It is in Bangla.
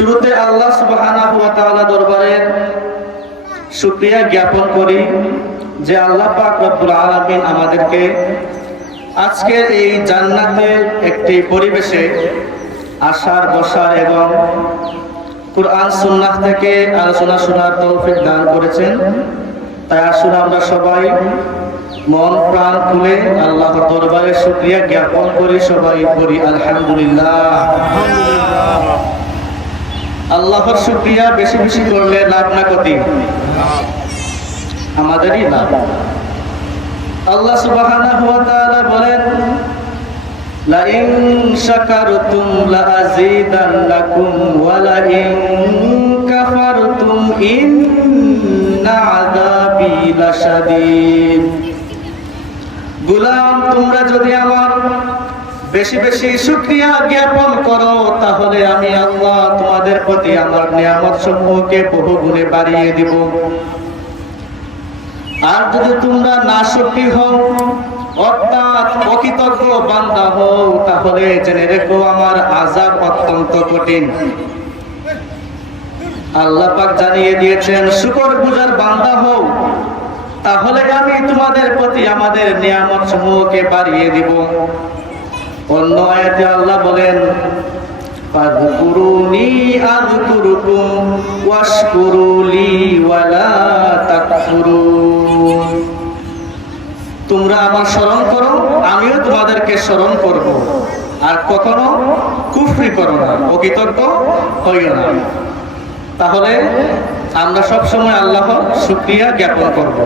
শুরুতে আল্লাহ সুবহানাহু ওয়া তাআলা দরবারে শুকরিয়া জ্ঞাপন করি যে আল্লাহ পাক রব্বুল আলামিন আমাদেরকে আজকের এই জান্নাতের একটি পরিবেশে আসার, বসার এবং কুরআন, সুন্নাহ থেকে আলোচনা শোনার তৌফিক দান করেছেন। তাই আসুন আমরা সবাই মন, প্রাণ খুলে আল্লাহর দরবারে শুকরিয়া জ্ঞাপন করি, সবাই করি আলহামদুলিল্লাহ। আল্লাহর শুকরিয়া বেশি বেশি করলে লাভ না ক্ষতি? আমাদেরই লাভ। আল্লাহ সুবহানাহু ওয়া তাআলা বলেন, লাইন শাকারতুম লাযীদান্নাকুম ওয়া লাইন কাফারতুম ইন্না আযাবি লাশাদীদ। গোলাম, তোমরা যদি আমার বেশি বেশি শুকরিয়া জ্ঞাপন করো, তাহলে আমি আল্লাহ তোমাদের প্রতি আমার নিয়ামত সমূহকে বহু গুণে বাড়িয়ে দিব। আর যদি তোমরা না সুখী হও, অর্থাৎ অকৃতজ্ঞ বান্দা হও, তাহলে জেনে রেখো আমার আজাব অত্যন্ত কঠিন। আল্লাহ পাক জানিয়ে দিয়েছেন, শুকর গুজার বান্দা হও, তাহলে আমি তোমাদের প্রতি আমাদের নিয়ামত সমূহকে বাড়িয়ে দিব। অন্য আয়াতে আল্লাহ বলেন, ফাযকুরুনি আযকুরুকুম ওয়াশকুরুলি ওয়ালা তাকফুরুন। তোমরা আমার স্মরণ করো, আমিও তোমাদেরকে স্মরণ করব। আর কখনো কুফরি করো না, অকৃতজ্ঞ হইও না। তাহলে আমরা সবসময় আল্লাহ শুকরিয়া জ্ঞাপন করব।